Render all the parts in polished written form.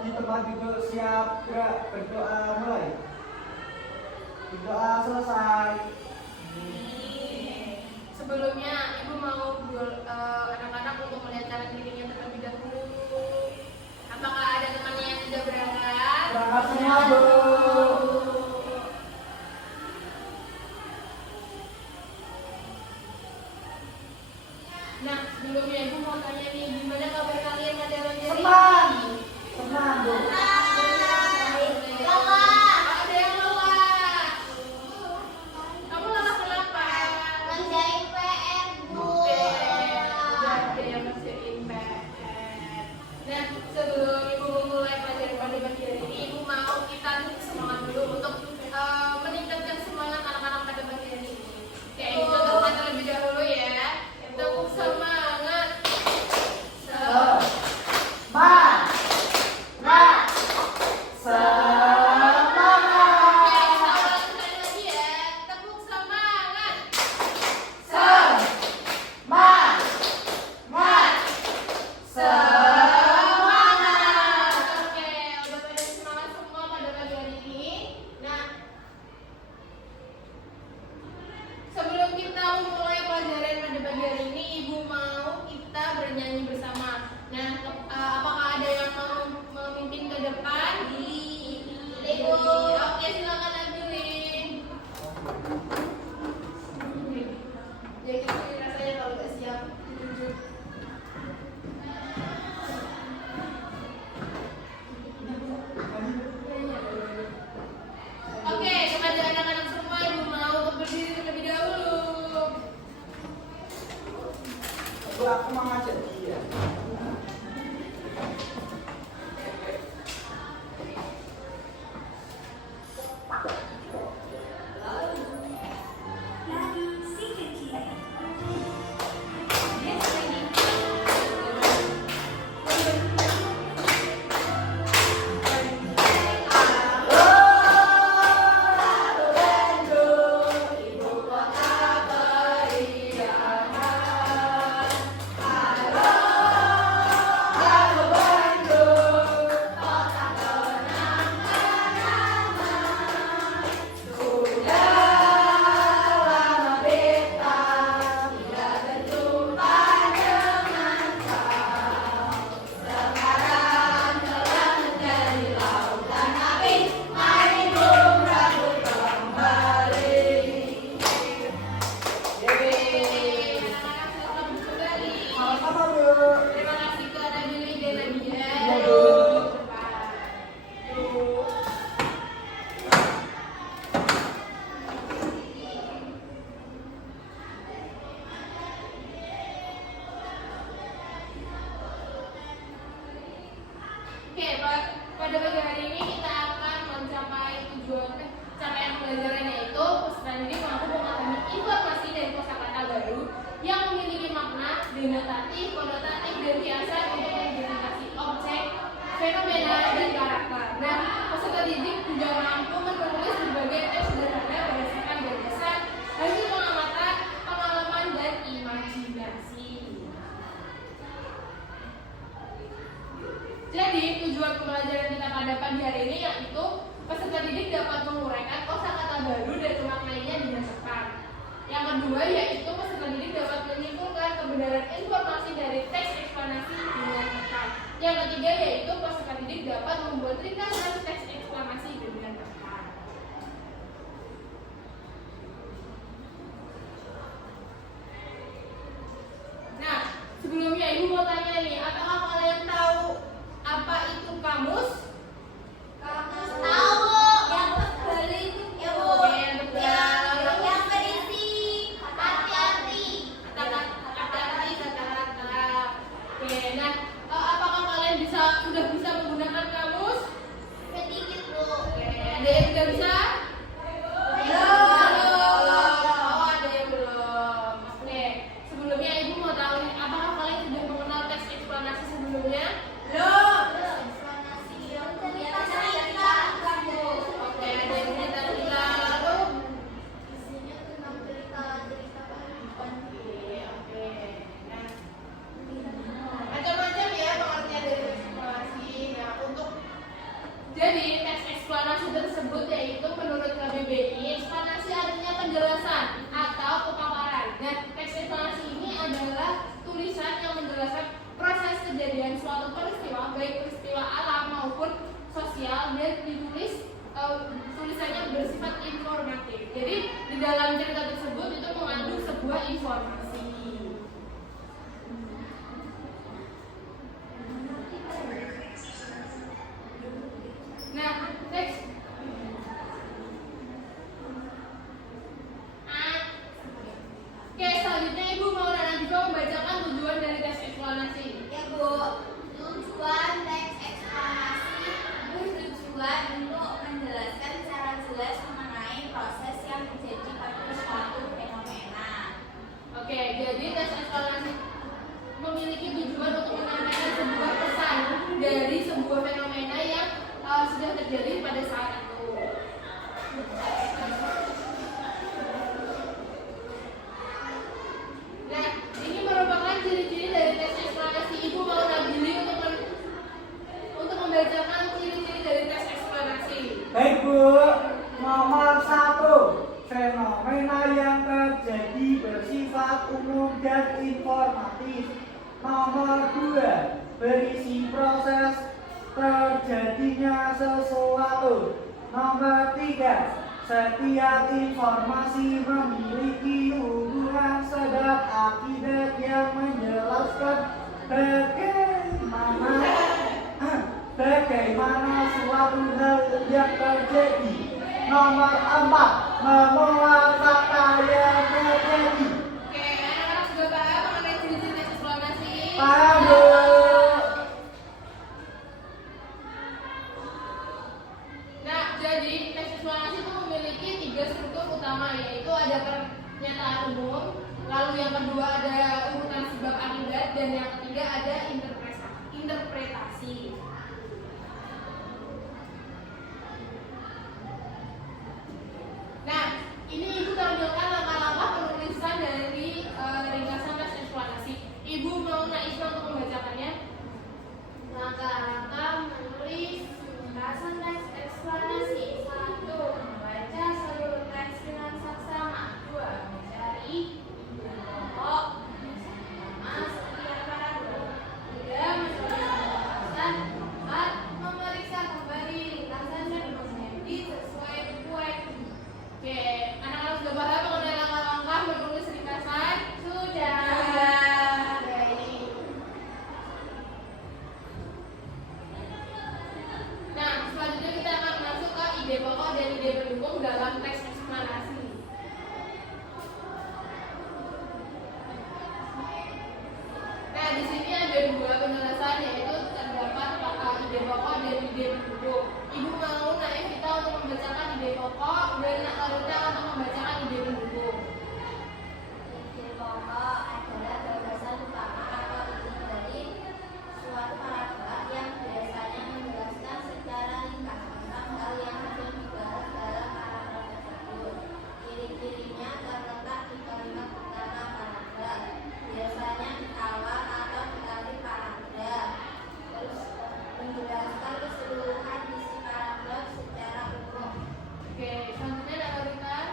di tempat duduk siap gerak berdoa mulai. Berdoa selesai. Sebelumnya ibu mau anak-anak untuk melihat dirinya terlebih dahulu. Apakah ada temannya yang sudah berangkat? Berangkat semua, Bu. Nah, sebelumnya ibu mau tanya nih, gimana kabar kalian pada hari ini? Senang. Senang, Bu. Ada yang lelah. Kamu lelah kenapa? Ngerjain PR, Bu. Ada yang ngerjain PR. Nah, sebelum ibu memulai pelajaran pada pagi hari ini, ibu mau kita semangat dulu untuk meningkatkan semangat anak-anak pada pagi hari ini. Oke, ibu contohkan terlebih dahulu ya. Tepuk semangat. Sebelum kita memulai pelajaran pada pagi hari ini, ibu mau kita bernyanyi bersama. Nah, apakah ada yang mau memimpin ke depan? Ibu. Oke, silakan Abdulin. Jadi rasanya kalau nggak siap ditunjuk. Oke, kepada anak-anak semua, ibu mau untuk berdiri terlebih dahulu. Aku mau ngajak dia. Terima kasih ke Nabili dan Nadia. Oke, pada pagi hari ini kita akan mencapai capaian pembelajaran, yaitu peserta didik mampu memahami informasi dari kosakata baru yang memiliki makna, denotatif, konotatif, dan kiasan untuk mengidentifikasi objek, fenomena, dan karakter. Nah, peserta didik juga mampu menulis berbagai teks sederhana berdasarkan gagasan, hasil pengamatan, pengalaman, dan imajinasi. Jadi, tujuan pembelajaran kita pada pagi hari ini yaitu peserta didik dapat menguraikan kosakata baru dan memaknainya dengan tepat. Yang kedua yaitu peserta didik dapat menyimpulkan kebenaran informasi dari teks eksplanasi dengan tepat. Yang ketiga yaitu peserta didik dapat membuat ringkasan teks eksplanasi dengan tepat. Nah, sebelumnya ibu mau tanya nih, apakah kalian tahu apa itu kamus? Kamus tahu. Yang tebal itu, Bu. Yang tebal. Yang berisi hati-hati. Hati-hati kata-kata. Oke, nah apakah kalian sudah bisa menggunakan kamus? Sedikit, Bu. Oke, ada yang sudah bisa? Oh, ada yang belum. Oke, sebelumnya ibu mau tahu nih, apakah kalian sudah mengenal teks eksplanasi sebelumnya? Eksplanasi yang cerita, Bu. Oke, ada yang cerita lalu. Isinya tentang cerita-cerita kehidupan. Oke. Nah, macam-macam ya pengertian dari eksplorasi. Nah, untuk dari teks eksplanasi tersebut yaitu menurut KBBI, eksplanasi artinya penjelasan atau pemaparan. Nah, teks eksplanasi ini adalah tulisan yang menjelaskan proses kejadian suatu peristiwa, baik peristiwa alam maupun sosial, dan ditulis tulisannya bersifat informatif. Jadi di dalam cerita tersebut itu mengandung sebuah informasi. Nah, teks Oke, selanjutnya Ibu mau Nandifa membacakan tujuan dari teks eksplanasi. Ya Bu, tujuan teks eksplanasi bertujuan untuk menjelaskan secara jelas mengenai proses yang terjadi pada suatu fenomena. Oke, jadi teks eksplanasi memiliki tujuan untuk menyampaikan sebuah pesan dari sebuah fenomena yang sudah terjadi pada saat itu. Nah, ini merupakan ciri-ciri dari teks eksplanasi. Ibu mau Nabili untuk membacakan ciri-ciri dari teks eksplanasi. Baik Bu, nomor 1, fenomena yang terjadi bersifat umum dan informatif. Nomor 2, berisi proses terjadinya sesuatu. Nomor 3, setiap informasi memiliki hubungan sebab akibat yang menjelaskan bagaimana suatu hal yang terjadi. Nomor 4, memuat fakta yang terjadi. Oke, anak-anak sudah paham mengenai ciri-ciri teks eksplanasi? Paham Bu? Nah, jadi teks eksplanasi itu memiliki 3 struktur utama, yaitu ada pernyataan umum, lalu yang kedua ada urutan sebab akibat, dan yang ketiga ada interpretasi. Nah, ini Ibu tampilkan langkah-langkah penulisan dari ringkasan teks eksplanasi. Ibu mau Naisma untuk membacakannya? Langkah-langkah menulis ringkasan teks eksplanasi. 1. Membaca seluruh teks dengan saksama. 2. Mencari pokok sama setiap paragraf. 3. Mencari pembahasan. 4. Memeriksa kembali ringkasan dan mengedit sesuai buku. Oke, anak-anak sudah paham mengenai langkah-langkah menulis ringkasan? Sudah. Nah, selanjutnya kita akan masuk ke ide pokok dan ide pendukung dalam teks eksplanasi. Nah, di sini ada 2 penjelasan, yaitu terdapat ide pokok dan ide pendukung. Ibu mau Naifita untuk membacakan ide pokok dan Nak Larita untuk membacakan ide pendukung. Ide pokok adalah gagasan utama atau inti dari suatu paragraf yang biasanya menjelaskan secara ringkas tentang hal yang akan dibahas dalam paragraf tersebut. Ciri-cirinya terletak di kalimat utama paragraf, biasanya di awal atau di akhir paragraf. Terus menjelaskan keseluruhan isi paragraf secara umum. Oke, selanjutnya Nak Larita.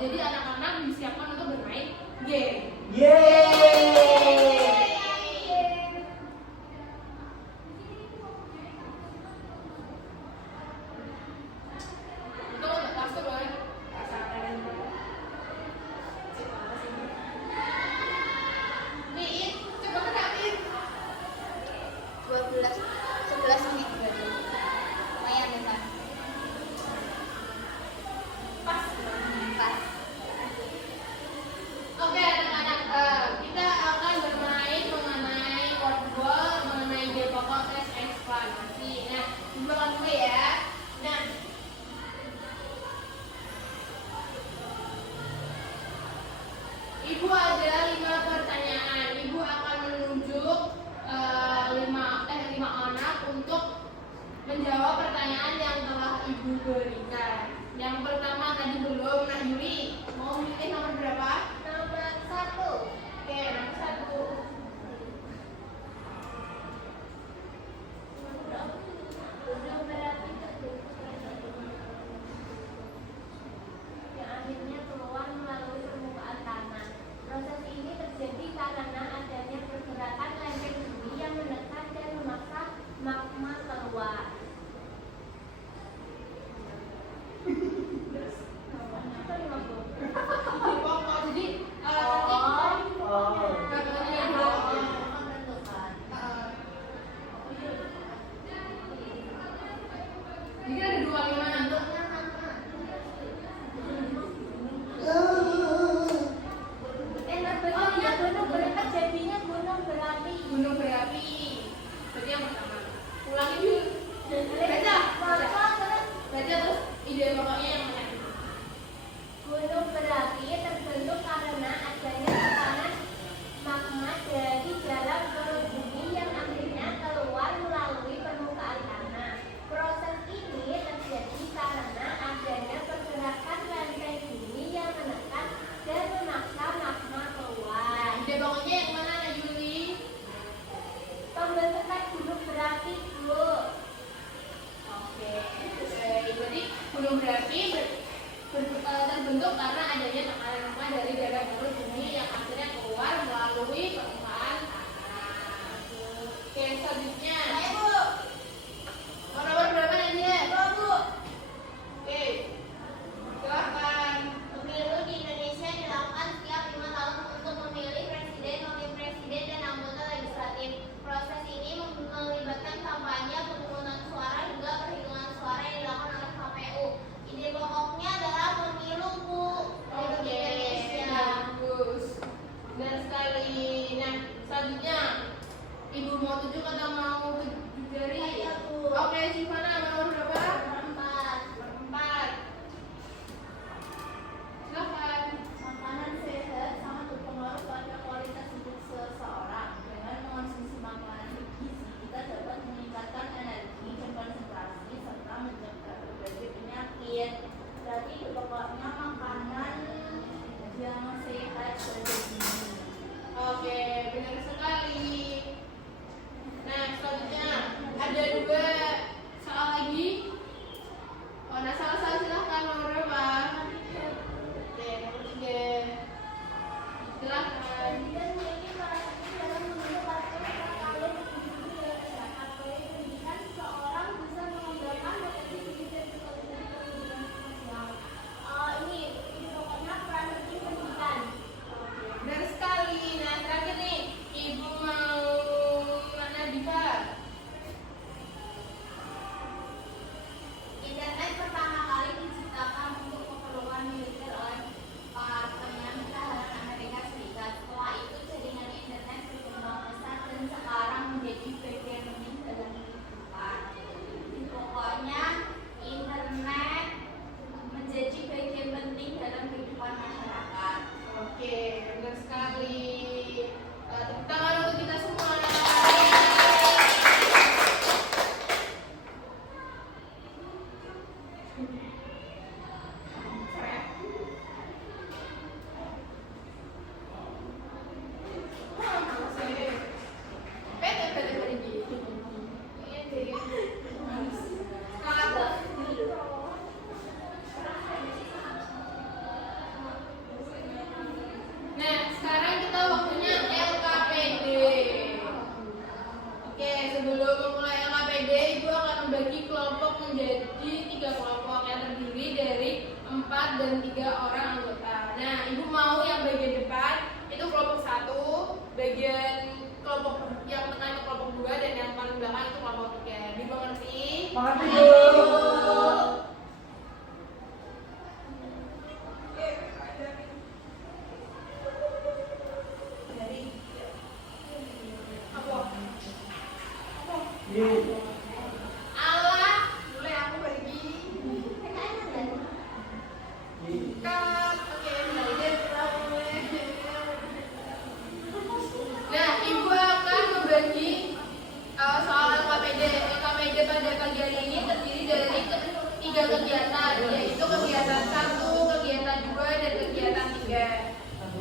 Jadi anak-anak disiapkan untuk bermain game. Yeay. Itu untuk kelas tuh boleh. Nih, coba kenalin. 11 menit berarti. Lumayan ya, Kak. Pas. Pas. Oke anak-anak, kita akan bermain mengenai wordball, mengenai game pokok tes eksplanasi. Nah, dibuka dulu ya. Nah, Ibu ada 5 pertanyaan. Ibu akan menunjuk 5 anak untuk menjawab pertanyaan yang telah Ibu berikan. Yang pertama tadi belum, nah Yuli mau milih nomor berapa? Nomor 1. Oke, nomor 1. Gunung berapi terbentuk yang akhirnya keluar melalui permukaan tanah. Proses ini terjadi karena adanya pergerakan lempeng bumi yang menekan dan memaksa magma keluar. Di pokok, jadi jadi ada 2 gimana tuh? Jadinya gunung berapi. Gunung berapi. Berarti yang pertama. Ulangi dulu. Baca. Terus ide pokoknya yang mana? Gunung berapi terbentuk karena adanya tekanan magma dari dalam perut bumi yang akhirnya keluar melalui permukaan tanah. Proses ini terjadi karena dikelompok menjadi 3 kelompok yang terdiri dari 4 dan 3 orang anggota. Nah, ibu mau yang bagian depan itu kelompok 1, bagian kelompok yang tengah itu kelompok 2, dan yang paling belakang itu kelompok 3. Dimengerti? Mengerti Bu? Iya. Allah, mulai aku pergi. Cut. Oke, nah, ibu akan membagi soal KPD. KPD pada pagi hari ini terdiri dari 3 kegiatan, yaitu kegiatan 1, kegiatan 2, dan kegiatan 3.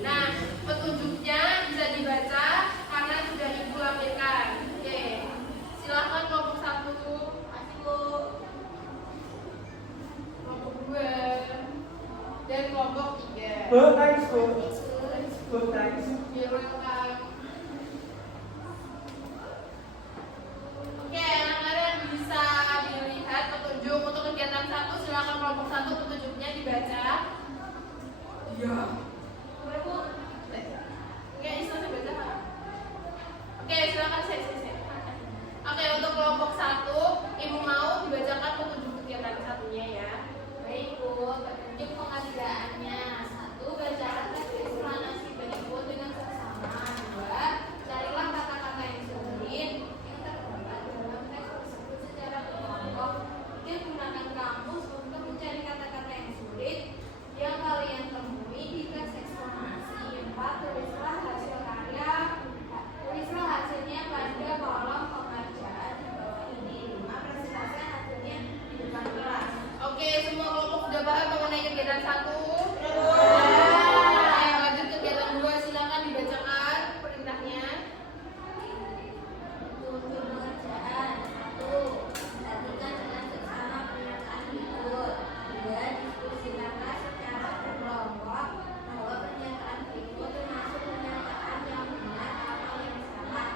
Nah, petunjuknya bisa dibaca karena sudah ibu lampirkan. Oke, silahkan kelompok 1. Kasih Bu. Kelompok 2 dan kelompok 3. Bu, thanks Bu. Bu, thanks. You're welcome. Oke, kalian bisa dilihat petunjuk untuk kegiatan 1. Silakan kelompok 1 petunjuknya dibaca. Iya. Boleh Bu? Enggak, istilahnya baca Pak. Oke, silakan saya. Oke, untuk kelompok 1, ibu mau dibacakan petunjuk kegiatan satunya ya. Baik Bu, petunjuk pengadaannya. 1. Bacakan teks eksplanasi berikut dengan seksama. 2. Carilah kata-kata yang sulit yang terdapat dalam teks tersebut secara berkelompok. 3. Gunakan kamus untuk mencari kata-kata yang sulit yang kalian temui di teks eksplanasi. 4. Tulislah hasil karya. Tulislah hasilnya pada kolom pengerjaan di bawah ini. 5. Presentasikan hasilnya di depan kelas. Oke, semua kelompok sudah paham mengenai kegiatan 1? Lanjut kegiatan 2, silakan dibacakan perintahnya. Untuk pengerjaan. 1. Perhatikan dengan seksama pernyataan berikut. 2. Diskusikanlah secara berkelompok bahwa pernyataan berikut termasuk pernyataan yang benar atau yang salah.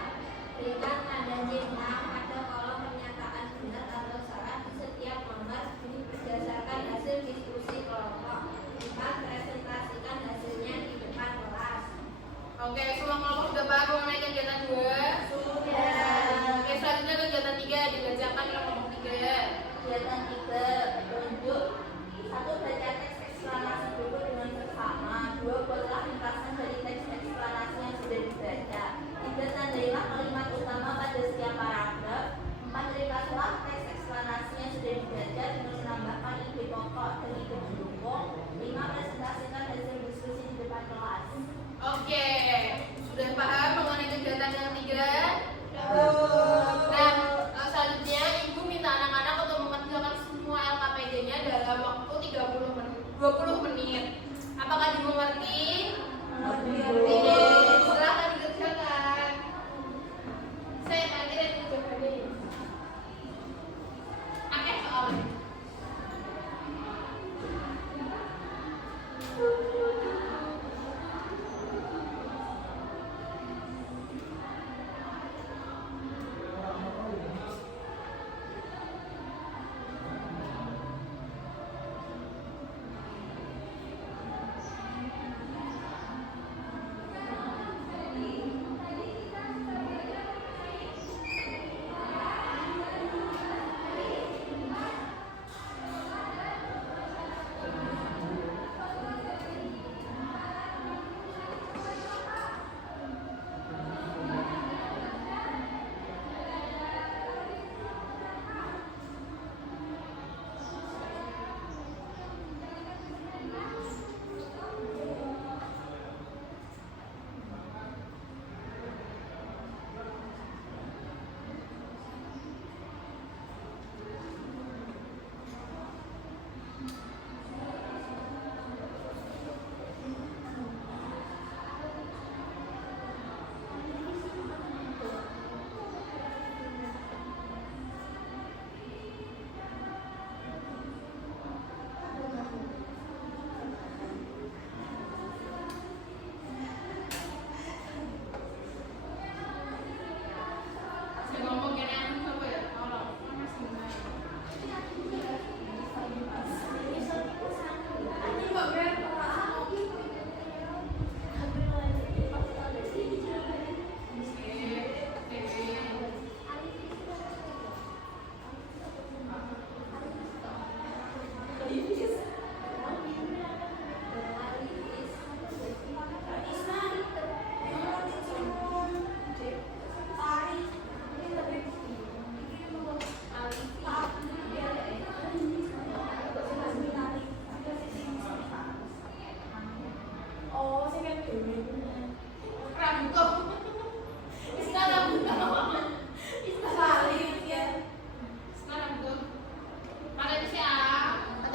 Berikan tanda jengkang pada kolom pernyataan benar atau salah di setiap nomor berdasarkan hasil diskusi kelompok. 4. Presentasikan hasilnya di depan kelas. Oke, semua kelompok sudah paham mengenai kegiatan 2? Sudah. Oke, selanjutnya kegiatan 3 dibacakan oleh kelompok 3. Kegiatan 3. Petunjuk. 1. Baca teks eksplanasi berikut dengan seksama. 2. Buatlah ringkasan dari teks eksplanasi yang sudah dibaca. 3. Tandailah kalimat utama pada setiap paragraf. 4. Ringkaslah teks eksplanasi yang sudah dibaca dengan menambahkan ide pokok dan ide pendukung. 5. Presentasikan hasil diskusi di depan kelas. Oke, sudah paham mengenai kegiatan yang 3? Nah, selanjutnya ibu minta anak-anak untuk mengerjakan semua LKPD-nya dalam waktu 20 menit. Apakah dimengerti? Mengerti. Silakan dikerjakan. Saya tadi dan jawabannya. Oke, soalnya.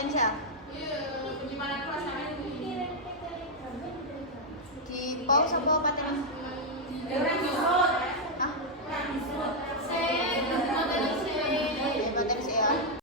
Michelle?